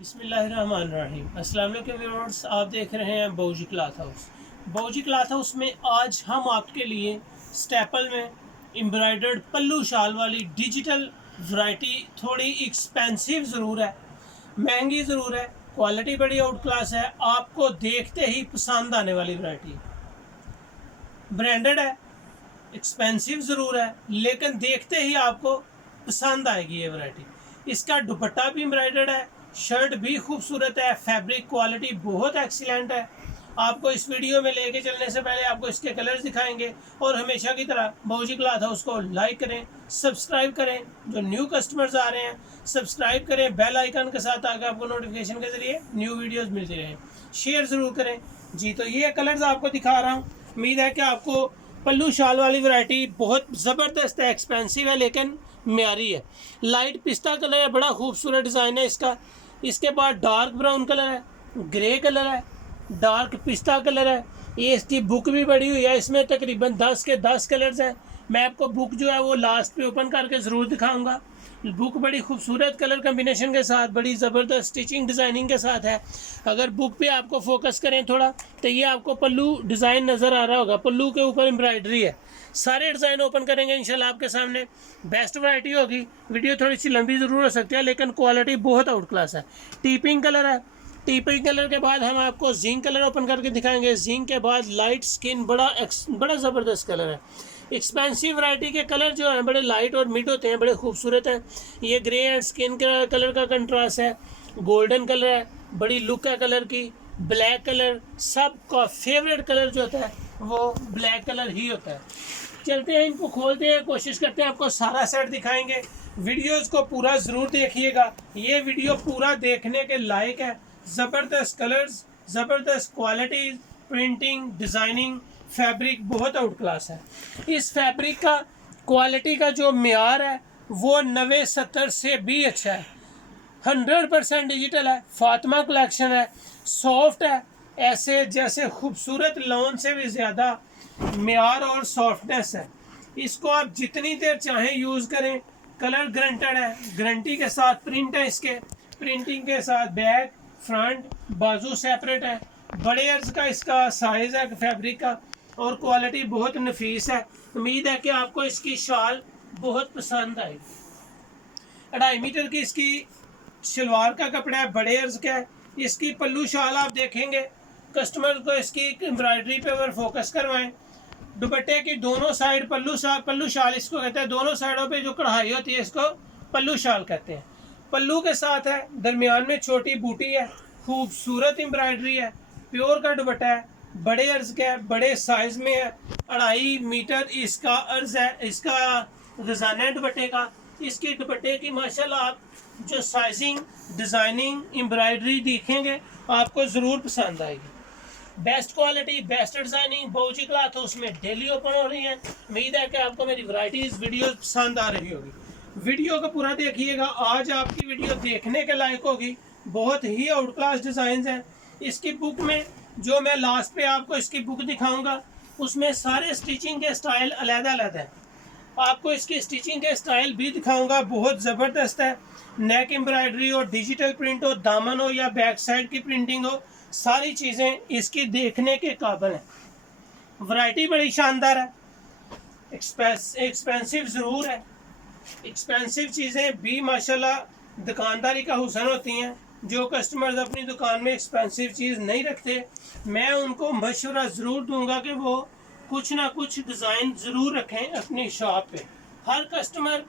बिस्मिल्लाहिर्रहमानिर्रहीम। अस्सलाम वालेकुम व्यूअर्स, आप देख रहे हैं बौजी क्लॉथ हाउस। बौजी क्लॉथ हाउस में आज हम आपके लिए स्टेपल में एम्ब्रॉयडर्ड पल्लू शाल वाली डिजिटल वैरायटी, थोड़ी एक्सपेंसिव ज़रूर है, महंगी ज़रूर है, क्वालिटी बड़ी आउट क्लास है, आपको देखते ही पसंद आने वाली वैरायटी। ब्रांडेड है, एक्सपेंसिव ज़रूर है, लेकिन देखते ही आपको पसंद आएगी ये वैरायटी। इसका दुपट्टा भी एम्ब्रॉयडर्ड है, शर्ट भी खूबसूरत है, फैब्रिक क्वालिटी बहुत एक्सीलेंट है। आपको इस वीडियो में लेके चलने से पहले आपको इसके कलर्स दिखाएंगे और हमेशा की तरह बौजी क्लॉथ हाउस को लाइक करें, सब्सक्राइब करें। जो न्यू कस्टमर्स आ रहे हैं सब्सक्राइब करें बेल आइकन के साथ, ताकि आपको नोटिफिकेशन के ज़रिए न्यू वीडियोस मिलती रहें। शेयर ज़रूर करें जी। तो ये कलर्स आपको दिखा रहा हूँ, उम्मीद है कि आपको पल्लू शाल वाली वैरायटी बहुत ज़बरदस्त है, एक्सपेंसिव है लेकिन म्यारी है। लाइट पिस्ता कलर है, बड़ा खूबसूरत डिज़ाइन है इसका। इसके बाद डार्क ब्राउन कलर है, ग्रे कलर है, डार्क पिस्ता कलर है। ये इसकी बुक भी बड़ी हुई है, इसमें तकरीबन 10 के 10 कलर्स हैं। मैं आपको बुक जो है वो लास्ट पे ओपन करके ज़रूर दिखाऊंगा। बुक बड़ी खूबसूरत कलर कम्बिनेशन के साथ, बड़ी ज़बरदस्त स्टिचिंग डिज़ाइनिंग के साथ है। अगर बुक पे आपको फोकस करें थोड़ा, तो ये आपको पल्लू डिज़ाइन नज़र आ रहा होगा, पल्लू के ऊपर एम्ब्रॉयडरी है। सारे डिज़ाइन ओपन करेंगे इंशाल्लाह आपके सामने। बेस्ट वैरायटी होगी। वीडियो थोड़ी सी लंबी ज़रूर हो सकती है, लेकिन क्वालिटी बहुत आउट क्लास है। टीपिंग कलर है, टीपिंग कलर के बाद हम आपको जिंक कलर ओपन करके दिखाएंगे। जिंक के बाद लाइट स्किन, बड़ा ज़बरदस्त कलर है। एक्सपेंसिव वैरायटी के कलर जो हैं बड़े लाइट और मिड होते हैं, बड़े खूबसूरत हैं। ये ग्रे एंड स्किन कलर का कंट्रास्ट है, गोल्डन कलर है, बड़ी लुक है कलर की। ब्लैक कलर सबका फेवरेट कलर जो होता है वो ब्लैक कलर ही होता है। चलते हैं, इनको खोलते हैं, कोशिश करते हैं आपको सारा सेट दिखाएंगे। वीडियोस को पूरा ज़रूर देखिएगा, ये वीडियो पूरा देखने के लायक है। ज़बरदस्त कलर्स, ज़बरदस्त क्वालिटी, प्रिंटिंग, डिज़ाइनिंग, फैब्रिक बहुत आउट क्लास है। इस फैब्रिक का क्वालिटी का जो मेयार है वो 90-70 से भी अच्छा है। 100% डिजिटल है, फातिमा कलेक्शन है, सॉफ्ट है, ऐसे जैसे खूबसूरत लॉन से भी ज़्यादा मेयार और सॉफ्टनेस है। इसको आप जितनी देर चाहें यूज़ करें। कलर गारंटेड है, गारंटी के साथ प्रिंट है इसके, प्रिंटिंग के साथ बैक फ्रंट बाजू सेपरेट है। बड़े अर्ज का इसका साइज़ है फैब्रिक का, और क्वालिटी बहुत नफीस है। उम्मीद है कि आपको इसकी शाल बहुत पसंद आएगी। 2.5 मीटर की इसकी शलवार का कपड़ा है, बड़े अर्ज का है। इसकी पल्लू शाल आप देखेंगे, कस्टमर को इसकी एम्ब्रॉयडरी पे अगर फोकस करवाएं। दुपट्टे की दोनों साइड पल्लू शाल इसको कहते हैं। दोनों साइडों पे जो कढ़ाई होती है इसको पल्लू शाल कहते हैं। पल्लू के साथ है, दरमियान में छोटी बूटी है, खूबसूरत एम्ब्रॉयडरी है, प्योर का दुपट्टा है, बड़े अर्ज का है, बड़े साइज में है। 2.5 मीटर इसका अर्ज है, इसका गजाना है दुपट्टे का। इसके दुपट्टे की माशाल्लाह आप जो साइजिंग, डिज़ाइनिंग, एम्ब्रॉयडरी देखेंगे आपको ज़रूर पसंद आएगी। Best quality, best designing, Bauji cloth house में डेली ओपन हो रही है। उम्मीद है कि आपको मेरी वैरायटीज़ वीडियोस पसंद आ रही होगी। वीडियो को पूरा देखिएगा, आज आपकी वीडियो देखने के लायक होगी। बहुत ही आउट क्लास डिज़ाइन हैं। इसकी बुक में जो मैं लास्ट पे आपको इसकी बुक दिखाऊंगा, उसमें सारे स्टिचिंग के स्टाइल अलग-अलग हैं। आपको इसकी स्टिचिंग के स्टाइल भी दिखाऊंगा, बहुत ज़बरदस्त है। नेक एम्ब्रॉयडरी हो, डिजिटल प्रिंट हो, दामन हो या बैक साइड की प्रिंटिंग हो, सारी चीज़ें इसकी देखने के काबिल हैं। वैरायटी बड़ी शानदार है, एक्सपेंसिव ज़रूर है। एक्सपेंसिव चीज़ें भी माशाल्लाह दुकानदारी का हुसन होती हैं। जो कस्टमर्स अपनी दुकान में एक्सपेंसिव चीज़ नहीं रखते, मैं उनको मशवरा ज़रूर दूंगा कि वो कुछ ना कुछ डिज़ाइन ज़रूर रखें अपनी शॉप पे। हर कस्टमर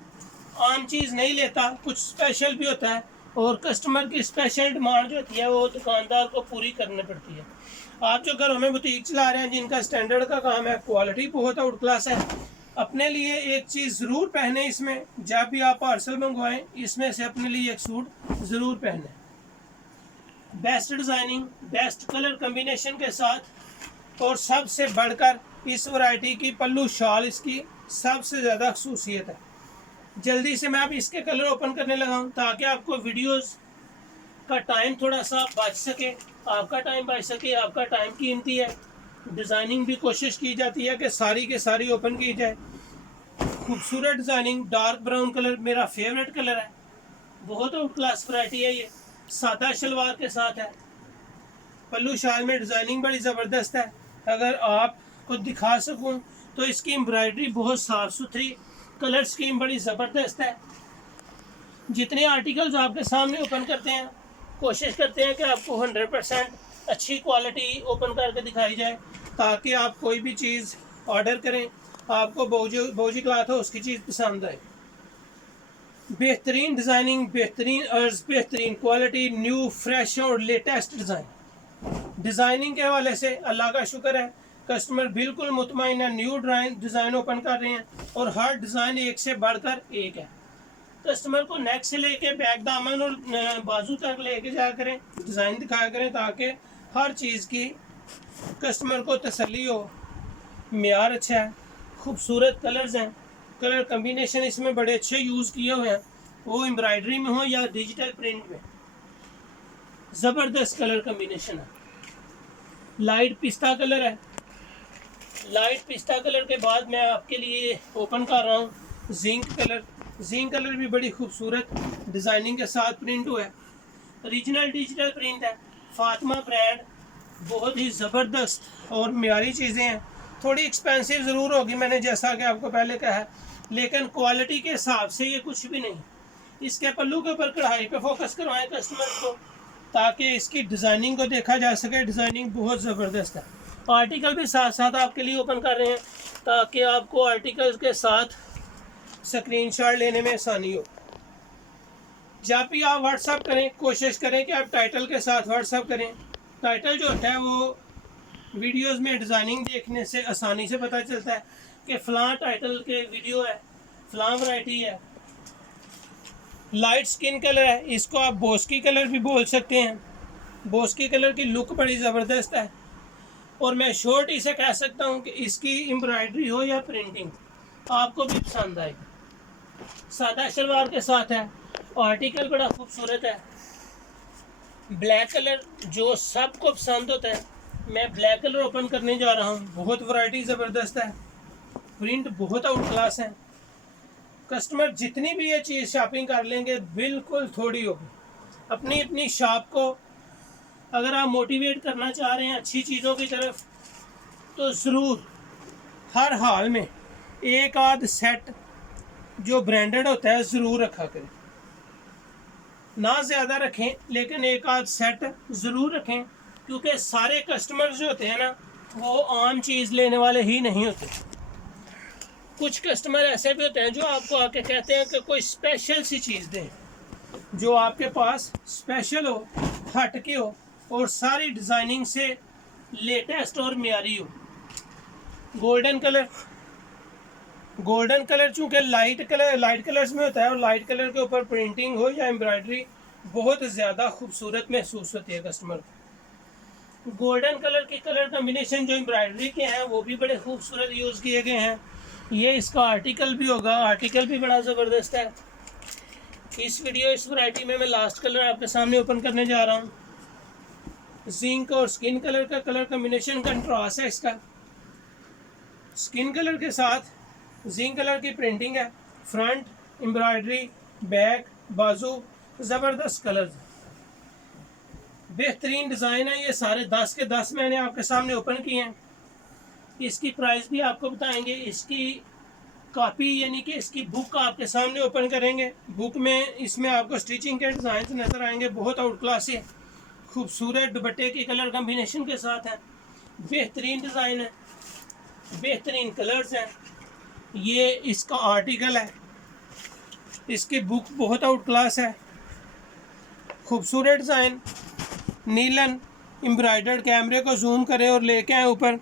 आम चीज़ नहीं लेता, कुछ स्पेशल भी होता है, और कस्टमर की स्पेशल डिमांड जो होती है वो दुकानदार को पूरी करनी पड़ती है। आप जो घरों में बुटीक चला रहे हैं, जिनका स्टैंडर्ड का काम है, क्वालिटी बहुत आउट क्लास है, अपने लिए एक चीज़ ज़रूर पहने। इसमें जब भी आप पार्सल मंगवाएं, इसमें से अपने लिए एक सूट ज़रूर पहने। Best designing, best colour combination के साथ, और सबसे बढ़कर इस वैरायटी की पल्लू शाल इसकी सबसे ज़्यादा खसूसियत है। जल्दी से मैं अब इसके कलर ओपन करने लगा हूँ, ताकि आपको वीडियोस का टाइम थोड़ा सा बच सके, आपका टाइम बच सके। आपका टाइम कीमती है। डिज़ाइनिंग भी कोशिश की जाती है कि सारी के सारी ओपन की जाए। खूबसूरत डिज़ाइनिंग, डार्क ब्राउन कलर मेरा फेवरेट कलर है, बहुत आउट क्लास वैरायटी है ये। सादा शलवार के साथ है। पल्लू शाल में डिज़ाइनिंग बड़ी ज़बरदस्त है। अगर आपको दिखा सकूं तो इसकी एम्ब्रॉयडरी बहुत साफ़ सुथरी, कलर स्कीम बड़ी ज़बरदस्त है। जितने आर्टिकल्स आपके सामने ओपन करते हैं कोशिश करते हैं कि आपको 100% अच्छी क्वालिटी ओपन करके दिखाई जाए, ताकि आप कोई भी चीज़ ऑर्डर करें आपको बोजी क्लॉथ हाउस की चीज़ पसंद आए। बेहतरीन डिज़ाइनिंग, बेहतरीन अर्ज, बेहतरीन क्वालिटी, न्यू फ्रेश और लेटेस्ट डिज़ाइनिंग के हवाले से अल्लाह का शुक्र है, कस्टमर बिल्कुल मुतमईन है। न्यू डिज़ाइन ओपन कर रहे हैं और हर डिज़ाइन एक से बढ़कर एक है। कस्टमर को नेक से लेके बैक दामन और बाजू तक लेके जाया करें, डिज़ाइन दिखाया करें, ताकि हर चीज़ की कस्टमर को तसल्ली हो। मेयार अच्छा है, खूबसूरत कलर्स हैं, कलर कम्बिनेशन इसमें बड़े अच्छे यूज़ किए हुए हैं, वो एम्ब्रॉयडरी में हो या डिजिटल प्रिंट में, ज़बरदस्त कलर कम्बिनेशन है। लाइट पिस्ता कलर है। लाइट पिस्ता कलर के बाद मैं आपके लिए ओपन कर रहा हूँ जिंक कलर। जिंक कलर भी बड़ी खूबसूरत डिज़ाइनिंग के साथ प्रिंट हुआ है, ओरिजिनल डिजिटल प्रिंट है। फातिमा ब्रांड, बहुत ही ज़बरदस्त और मेयारी चीज़ें हैं। थोड़ी एक्सपेंसिव ज़रूर होगी, मैंने जैसा कि आपको पहले कहा है, लेकिन क्वालिटी के हिसाब से ये कुछ भी नहीं। इसके पल्लू के ऊपर कढ़ाई पे फोकस करवाएं कस्टमर को, ताकि इसकी डिज़ाइनिंग को देखा जा सके। डिज़ाइनिंग बहुत ज़बरदस्त है। आर्टिकल भी साथ साथ आपके लिए ओपन कर रहे हैं, ताकि आपको आर्टिकल के साथ स्क्रीनशॉट लेने में आसानी हो। जब भी आप व्हाट्सअप करें कोशिश करें कि आप टाइटल के साथ व्हाट्सअप करें। टाइटल जो होता है वो वीडियोस में डिज़ाइनिंग देखने से आसानी से पता चलता है कि फ़लाँ टाइटल के वीडियो है, फ़लाँ वैरायटी है। लाइट स्किन कलर है, इसको आप बोस्की कलर भी बोल सकते हैं। बोस्की कलर की लुक बड़ी ज़बरदस्त है, और मैं शॉर्ट इसे कह सकता हूँ कि इसकी एम्ब्रॉयडरी हो या प्रिंटिंग आपको भी पसंद आएगी। सादा शलवार के साथ है, आर्टिकल बड़ा खूबसूरत है। ब्लैक कलर जो सबको पसंद होता है, मैं ब्लैक कलर ओपन करने जा रहा हूँ। बहुत वैरायटी ज़बरदस्त है, प्रिंट बहुत आउट क्लास है। कस्टमर जितनी भी ये चीज़ शॉपिंग कर लेंगे बिल्कुल थोड़ी होगी। अपनी अपनी शॉप को अगर आप मोटिवेट करना चाह रहे हैं अच्छी चीज़ों की तरफ, तो ज़रूर हर हाल में एक आध सेट जो ब्रांडेड होता है ज़रूर रखा करें। ना ज़्यादा रखें, लेकिन एक आध सेट ज़रूर रखें, क्योंकि सारे कस्टमर जो होते हैं ना, वो आम चीज़ लेने वाले ही नहीं होते। कुछ कस्टमर ऐसे भी होते हैं जो आपको आके कहते हैं कि कोई स्पेशल सी चीज़ दें, जो आपके पास स्पेशल हो, हटके हो और सारी डिज़ाइनिंग से लेटेस्ट और मेयारी हो। गोल्डन कलर, गोल्डन कलर चूँकि लाइट कलर्स में होता है, और लाइट कलर के ऊपर प्रिंटिंग हो या एम्ब्रॉयडरी बहुत ज़्यादा खूबसूरत महसूस होती है कस्टमर को। गोल्डन कलर की कलर कम्बिनेशन जो एम्ब्रॉयडरी के हैं वो भी बड़े खूबसूरत यूज़ किए गए हैं। ये इसका आर्टिकल भी होगा, आर्टिकल भी बड़ा ज़बरदस्त है। इस वैरायटी में मैं लास्ट कलर आपके सामने ओपन करने जा रहा हूँ। जिंक और स्किन कलर का कलर कम्बिनेशन कंट्रास्ट है इसका। स्किन कलर के साथ जिंक कलर की प्रिंटिंग है, फ्रंट एम्ब्रॉयडरी, बैक, बाजू, ज़बरदस्त कलर, बेहतरीन डिज़ाइन है। ये सारे 10 के 10 मैंने आपके सामने ओपन किए हैं। इसकी प्राइस भी आपको बताएंगे। इसकी कॉपी यानी कि इसकी बुक आपके सामने ओपन करेंगे। बुक में इसमें आपको स्टिचिंग के डिज़ाइन नज़र आएंगे, बहुत आउट क्लास है, खूबसूरत दुपट्टे की कलर कम्बिनेशन के साथ है। बेहतरीन डिज़ाइन है, बेहतरीन कलर्स हैं। ये इसका आर्टिकल है, इसकी बुक बहुत आउट क्लास है, खूबसूरत डिज़ाइन, नीलन एम्ब्रॉयडर्ड। कैमरे को जूम करें और लेके आए ऊपर।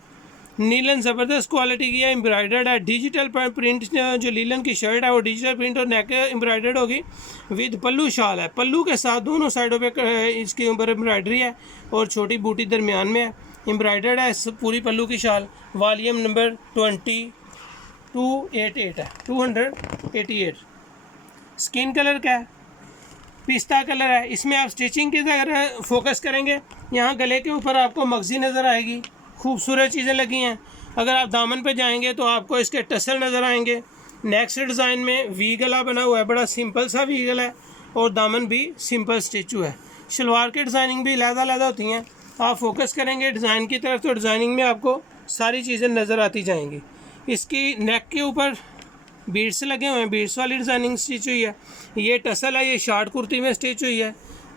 नीलन ज़बरदस्त क्वालिटी की है, एम्ब्रॉयडर्ड है। डिजिटल प्रिंट जो लीलन की शर्ट है वो डिजिटल प्रिंट और नेक एम्ब्रॉयडर्ड होगी। विद पल्लू शाल है, पल्लू के साथ दोनों साइडों पे इसके ऊपर एम्ब्रॉयडरी है और छोटी बूटी दरमियान में है। एम्ब्रॉयडर्ड है पूरी पल्लू की शाल। वॉल्यूम नंबर 288 है, 288। स्किन कलर का है, पिस्ता कलर है। इसमें आप स्टिचिंग की अगर फोकस करेंगे, यहाँ गले के ऊपर आपको मगज़ी नज़र आएगी, खूबसूरत चीज़ें लगी हैं। अगर आप दामन पे जाएंगे तो आपको इसके टसल नज़र आएंगे। नेक्स्ट डिज़ाइन में वी गला बना हुआ है, बड़ा सिंपल सा वी गला है और दामन भी सिंपल स्टिच हुआ है। शलवार की डिज़ाइनिंग भी अलग-अलग होती हैं। आप फोकस करेंगे डिज़ाइन की तरफ तो डिज़ाइनिंग में आपको सारी चीज़ें नज़र आती जाएंगी। इसकी नेक के ऊपर बीड्स लगे हुए हैं, बीड्स वाली डिज़ाइनिंग स्टिच हुई है। ये टसल है, ये शॉर्ट कुर्ती में स्टिच हुई है।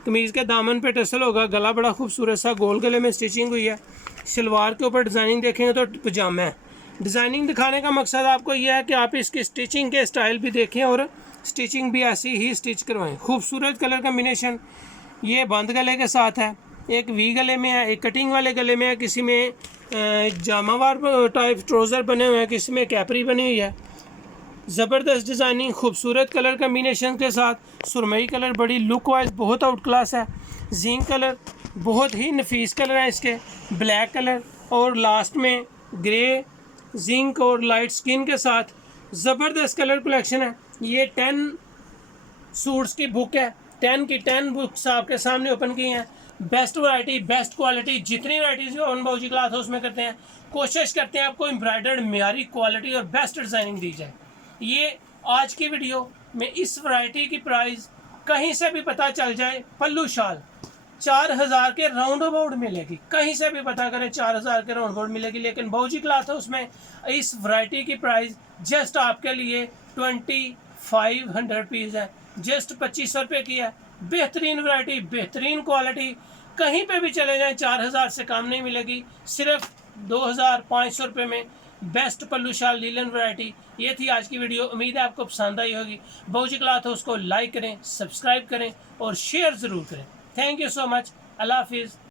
कमीज़ के दामन पे टसल होगा, गला बड़ा खूबसूरत सा गोल गले में स्टिचिंग हुई है। शलवार के ऊपर डिज़ाइनिंग देखेंगे तो पजामा है। डिज़ाइनिंग दिखाने का मकसद आपको यह है कि आप इसकी स्टिचिंग के स्टाइल भी देखें और स्टिचिंग भी ऐसी ही स्टिच करवाएं। खूबसूरत कलर कम्बिनेशन। ये बंद गले के साथ है, एक वी गले में है, एक कटिंग वाले गले में है, किसी में जामावार टाइप ट्राउज़र बने हुए हैं, किसी में कैपरी बनी हुई है। ज़बरदस्त डिज़ाइनिंग खूबसूरत कलर कम्बिनेशन के साथ। सुरमई कलर बड़ी लुक वाइज बहुत आउट क्लास है। जिंक कलर बहुत ही नफीस कलर है इसके, ब्लैक कलर और लास्ट में ग्रे जिंक और लाइट स्किन के साथ ज़बरदस्त कलर कलेक्शन है। ये 10 सूट्स की बुक है, 10 की 10 बुक्स आपके सामने ओपन की हैं। बेस्ट वैरायटी, बेस्ट क्वालिटी, जितनी वैराइटीज़ ओन बाउजी क्लॉथ हाउस में करते हैं, कोशिश करते हैं आपको एम्ब्रॉयडर्ड मेयारी क्वालिटी और बेस्ट डिज़ाइनिंग दी जाए। ये आज की वीडियो में इस वैरायटी की प्राइस कहीं से भी पता चल जाए, पल्लू शाल 4000 के राउंड अबाउट मिलेगी। कहीं से भी पता करें 4000 के राउंड अबाउट मिलेगी, लेकिन बाउजी क्लॉथ हाउस में इस वैरायटी की प्राइस जस्ट आपके लिए 2500 पीस है, जस्ट 2500 रुपये की है। बेहतरीन वैरायटी, बेहतरीन क्वालिटी, कहीं पे भी चले जाएं 4000 से कम नहीं मिलेगी। सिर्फ 2500 रुपये में बेस्ट पल्लू शाल लीलन वैरायटी। ये थी आज की वीडियो, उम्मीद है आपको पसंद आई होगी। बाउजी क्लॉथ हाउस को लाइक करें, सब्सक्राइब करें और शेयर ज़रूर करें। Thank you so much. अल्लाह हाफिज़।